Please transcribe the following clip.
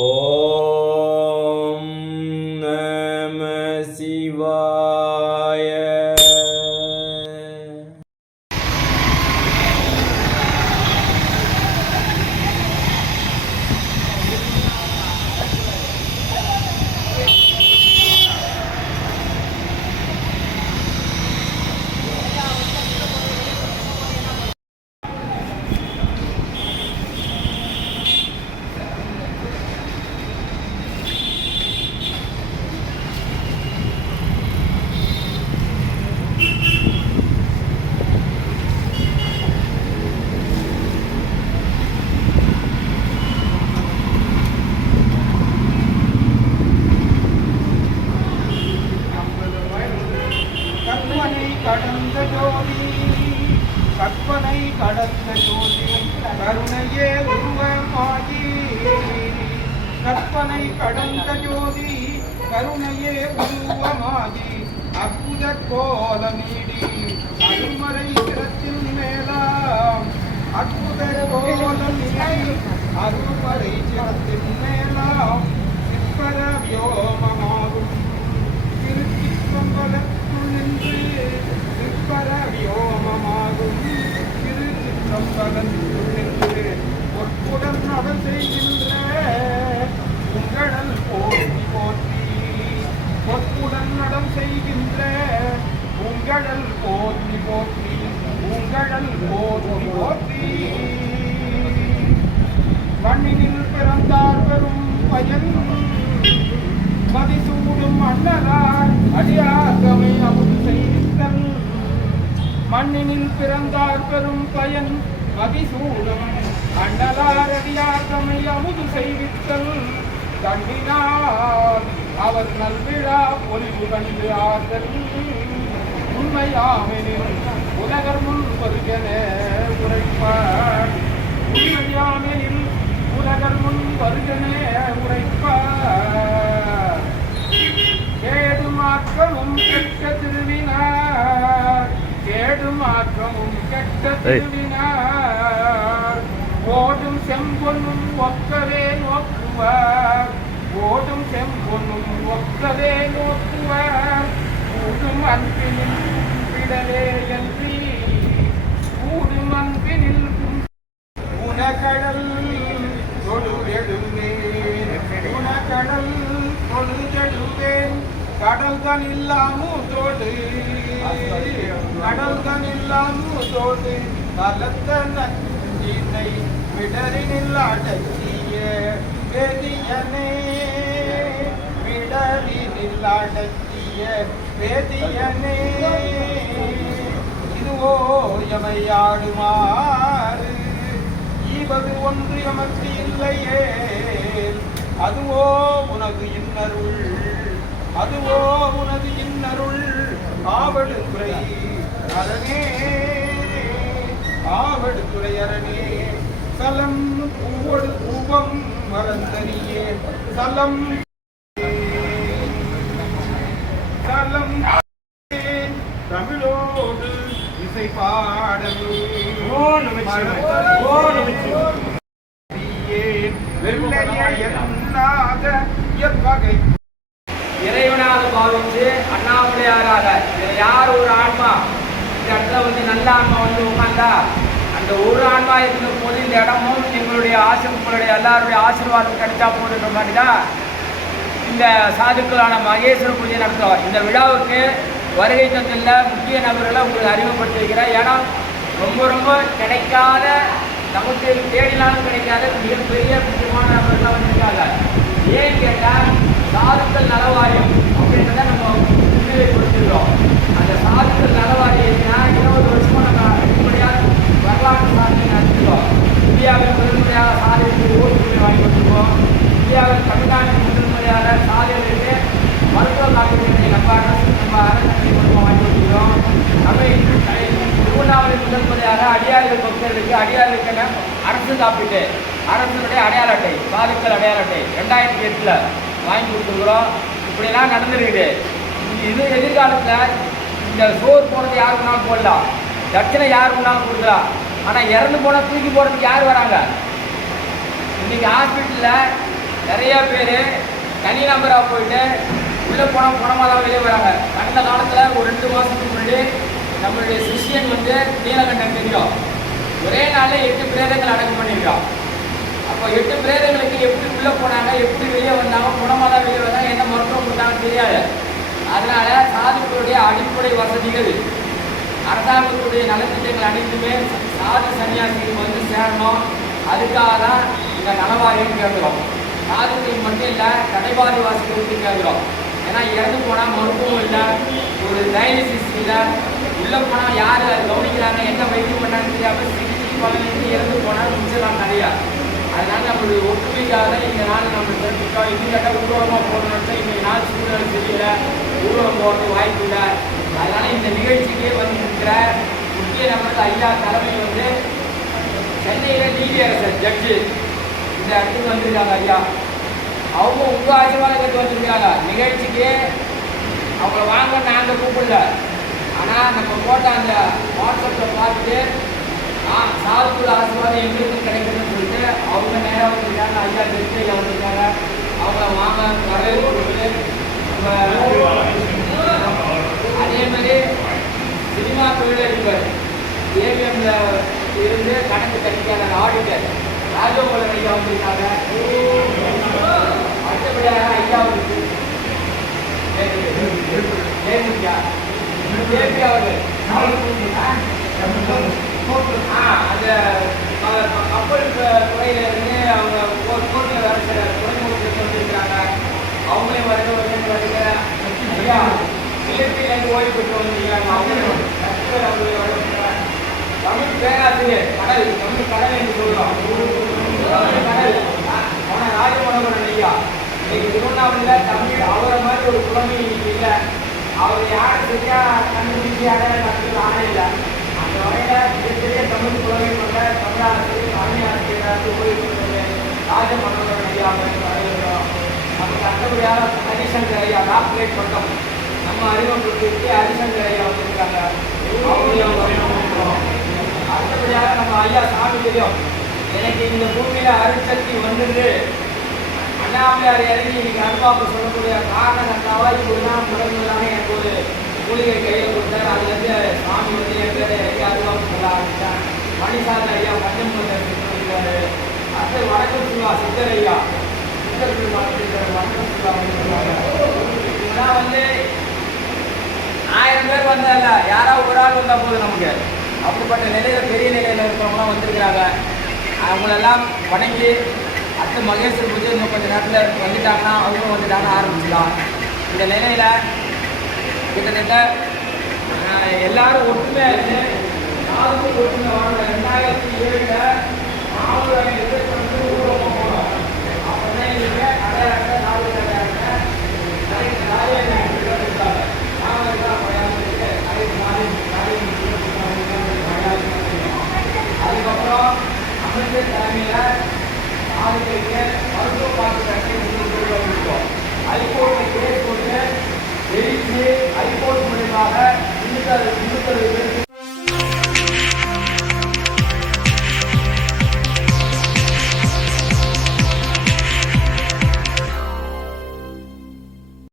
ஓம் நம சிவாய. கடந்த ஜோதி கற்பனை கடந்த ஜோதி கருணையே உருவமாகி கற்பனை கடந்த ஜோதி கருணையே உருவமாகி அற்புத கோலமீடி அருமறை சிரத்தில் மேலாம் அற்புத கோலமீடி அருமறை சிரத்தில் மேலாம் சிற்பர வியோமமாகும் திருச்சிற்றம்பலத்துள் நின்று சிற்பர வியோமமாகும் திருச்சிற்றம்பலத்துள் நின்று பொற்புடன் நடல் செய்கின்ற உங்கடல் போற்றி போற்றி பொற்புடன் நடல் செய்கின்ற உங்கடல் போற்றி போற்றி உங்கடல் போற்றி போற்றி. மண்ணினில் பிறந்தார் பெரும் பயன் மதிசூடும் அண்ணலார் அடியார்கமை அமுது செய்தல். மண்ணினில் பிறந்தார் பெரும் பயன் மதிசூடும் அண்ணலார் அடியார்கமை அமுது செய்வித்தல். கண்ணினார் அவர் நல்விழா பொலிவு கண்டு ஆதல். உண்மையாமெனில் உலகர் முன் வருகென உரைப்பார். உண்மையாமெனில் உலகர் முன் வருகென உரைப்பார். கேடு மாற்றமும் கெட்ட திருவினார் கேடு மாற்றமும் கெட்ட திருவினார் ஓடும் செம்பொன்னும் ஒக்கவே நோக்குவார். ஓடும் செம்பொன்னும் ஒக்கவே நோக்குவார். கூடும் அன்பினில் விடலே என்று கூடும் அன்பினில் உனகடல் தொழுதெடுவேன் உனகடல் தொழுதெடுவேன். கடல்கள் இல்லாமூதோடு கடல்கள் இல்லாமூதோடு பலத்த நஞ்சினை விடரினில் அடக்கிய வேதியனே விடரினில் அடக்கிய வேதியனே. இதுவோ எமையாடுமாறு ஈவது ஒன்று எமக்கு இல்லையே. அதுவோ உனது இன்னருள் அதுவோ உனது இன்னருள் ஆவடுதுறை அரணே ஆவடுதுறை அரணே. சலம் பூவடு பூவம் மறந்தனியே சலம் சலம் தமிழோடு இசை பாடல். இறைவனாக பாவித்து அண்ணாமலையாராக யார் ஒரு ஆன்மா இந்த இடத்துல நல்ல ஆன்மா உட்கார்ந்தா அந்த ஒரு ஆன்மா இருந்த போது இந்த இடமும் எங்களுடைய உங்களுடைய எல்லாருடைய ஆசீர்வாதம் கிடைச்சா போதுன்ற மாதிரி தான் இந்த சாதுக்களான மகேஸ்வர பூஜை நடத்துகிறோம். இந்த விழாவுக்கு வருகை தந்துள்ள முக்கிய நபர்களை உங்களுக்கு அறிமுகப்படுத்தி வைக்கிறேன். ஏன்னா ரொம்ப ரொம்ப கிடைக்காத நமக்கு தேடினாலும் கிடைக்காத மிகப்பெரிய முக்கியமான நபர்கள்லாம் வந்திருக்காங்க. ஏன்னு கேட்டால் சாதுக்கள் நலவாரியம் அப்படின்றத நம்ம முன்னிலை கொடுத்துருக்கோம். அந்த சாதுக்கள் நலவாரியம்னா 20 வருஷமாக நம்ம அடிப்படையாக வரலாற்று சாதனை நடத்திருக்கோம். இந்தியாவில் முதன்முறையாக சாதனைக்கு ஓட்டுநர் வாங்கி கொடுத்துருக்கோம். இந்தியாவில் தமிழ்நாட்டில் முதன்முறையாக சாதனைக்கு மருத்துவ காப்பீடு நம்ம அரசு மூலமாக வாங்கி கொடுத்துருக்கோம். நம்ம திருவண்ணாமலை முதன்முறையாக அடியார்கள் பக்தர்களுக்கு அடியார்களுக்கான அரசு காப்பீட்டு அரசுடைய அடையாள அட்டை சாதுக்கள் அடையாள அட்டை 2008 வாங்கி கொடுத்துருக்குறோம். இப்படிலாம் நடந்துருக்குது. இது எதிர்காலத்தில் இந்த சோறு போனது யாருக்கு வேணாலும் போடலாம், தட்சணை யாருக்கு வேணாலும் கொடுக்கலாம். ஆனால் இறந்து போனால் தூக்கி போடுறதுக்கு யார் வராங்க? இன்றைக்கி ஹாஸ்பிட்டலில் நிறைய பேர் தனி நம்பராக போயிட்டு உள்ளே போனால் பணமாக தான் வெளியே வராங்க. கடந்த காலத்தில் ஒரு 2 மாதத்துக்கு முன்னாடி நம்மளுடைய சிஷியன் வந்து நீலகண்டன் தெரியும், ஒரே நாளில் 8 பிரேதங்கள் அடக்கம் பண்ணியிருக்கான். அப்போ 8 பிரேதங்களுக்கு எப்படி உள்ளே போனாங்க, எப்படி வெளியே வந்தாங்க, குணமாக தான் வெளியே வந்தாங்க, என்ன மருத்துவம் கொடுத்தாங்கன்னு தெரியாது. அதனால சாதுக்களுடைய அடிப்படை வசதிகள், அரசாங்கத்துடைய நலத்திட்டங்கள் அனைத்துமே சாது சன்னியாசிகள் வந்து சேரணும். அதுக்காக தான் இந்த நலவாரியம் கேட்குறோம். சாதுக்களுக்கு மட்டும் இல்லை, கடைபாதி வாசிகளுக்கு கேட்குறோம். ஏன்னா இறந்து போனால் மருத்துவம் இல்லை, ஒரு டயாலிசிஸ் இல்லை, உள்ளே போனால் யார் கவனிக்கிறாங்க, என்ன வைத்தியம் பண்ணான்னு தெரியாமல் சிகிச்சை பலனின்றி இறந்து போனால் மிச்சலாம் நிறையா. அதனால நம்மளுடைய ஒற்றுமைக்காக தான் இந்த நாள் நம்ம தெரிஞ்சுட்டோம். இன்னும் கேட்டால் ஊர்வலமாக போகணும்னு இன்றைக்கு நாள் சூழ்நிலை தெரியல, ஊர்வலம் போகிறது வாய்ப்பு இல்லை. அதனால இந்த நிகழ்ச்சிக்கே வந்து இருக்கிற முக்கிய நபர்கள் ஐயா தலைமை வந்து சென்னையில் நீதியரசர் ஜட்ஜு இந்த இடத்துக்கு வந்திருக்காங்க. ஐயா அவங்க உங்கள் ஆசீர்வாதத்துக்கு வந்திருக்காங்க நிகழ்ச்சிக்கு. அவங்கள வாங்க நாங்கள் கூப்பிடல, ஆனால் நம்ம போட்ட அந்த வாட்ஸ்அப்பில் பார்த்துட்டு சாதுக்குள்ள ஆசீர்வாதம் எங்களுக்கு கிடைக்குதுன்னு சொல்லிட்டு அவங்க நேராக வந்திருக்காங்க. ஐயா ஜட்ஜில் வந்திருக்காங்க. அவங்கள வாங்க வரவேற்பு கொடுத்து அதே மாதிரி சினிமா தொழிலதிபர் ஏவிஎம்ல இருந்து கணக்கு கணிக்காத ஆடிட்டர் ராஜகோபாலன் ஐயா வந்திருக்காங்க. அடுத்தபடியாக ஐயா வந்து கேபி அவர்கள் அந்த கப்பல் துறையிலிருந்து அவங்க போட்டியில் வேலை செய்கிற துறைமுகத்தில் வந்திருக்கிறாங்க. அவங்களே வருக ஐயா இயற்கையிலேருந்து ஓய்வு பெற்று வந்திருக்கிறாங்க. அவங்களும் தமிழ் பேராசிரியர் கடல், தமிழ் கடல் என்று சொல்கிறோம். கடல் அவனை ராஜமனோகரன் ஐயா இன்னைக்கு திருவண்ணாமலையில் தமிழ் அவரை மாதிரி ஒரு புலமை இன்னைக்கு இல்லை. அவர் யாரை சரியாக கண்டுபிடிச்சி யாரும் ஆனே இல்லை. அந்த வகையில் மிகப்பெரிய தமிழ் புலமை கொண்ட தமிழாசிரியர் தமிழாசிரியராக ஓய்வு பெற்றது ராஜமனோகரன் ஐயா வரவேற்கிறோம். நமக்கு அடுத்தபடியாக ஹரிசங்கர் ஐயா டாக்டரேட் பட்டம் நம்ம அறிமுகப்படுத்தி ஹரிசங்கர் ஐயா வந்திருக்காங்க. அடுத்தபடியாக நம்ம ஐயா சாமி தெரியும், எனக்கு இந்த பூமியில் அருட்சக்தி வந்துருந்து அண்ணாமலையார் இறங்கி இன்னைக்கு அனுபாப்பு சொல்லக்கூடிய காரணகர்த்தாவா இப்படிதான் முதல்வதான எனக்கு ஒரு மூலிகை கையில் கொடுத்தாரு. அதுலேருந்து சாமி வந்து என் பேரை இறங்கி அனுபாப்பு சொல்ல ஆரம்பித்தேன். மணிசாமி ஐயா பஞ்சம் சொல்லியிருக்காரு. அடுத்து வணக்கம் சிவா சித்தர் ஐயா சித்தர் வணக்கம் சிவா சொல்லுவாங்க. இதெல்லாம் வந்து 1000 பேர் வந்ததில்ல, யாராவது ஒரு ஆள் வந்தால் போதும் நமக்கு. அப்படிப்பட்ட நிலையில் பெரிய நிலையில் இருக்கிறவங்களாம் வந்திருக்கிறாங்க. அவங்களெல்லாம் வணங்கி அடுத்து மகேஸ்வர பூஜை இன்னும் கொஞ்சம் நேரத்தில் வந்துட்டாங்கன்னா அவங்களும் வந்துட்டாங்கன்னா ஆரம்பிச்சிடலாம். இந்த நிலையில் கிட்டத்தட்ட எல்லாரும் ஒற்றுமையாக இருந்து நாளுக்கும் ஒற்றுமை வாழணும். 2007 மாவட்ட எதிர்ப்பு ஊர்வலமாக போகணும். அப்போ தான் எங்களுக்கு அடையாள நாலு அதுக்கப்புறம் அமைச்சர் தலைமையில் நாளைக்கு மருத்துவ பாதுகாப்பை இருக்கும். ஹைகோர்ட்டில் கேஸ் போட்டு ஜெயிச்சு ஹைகோர்ட் மூலியமாக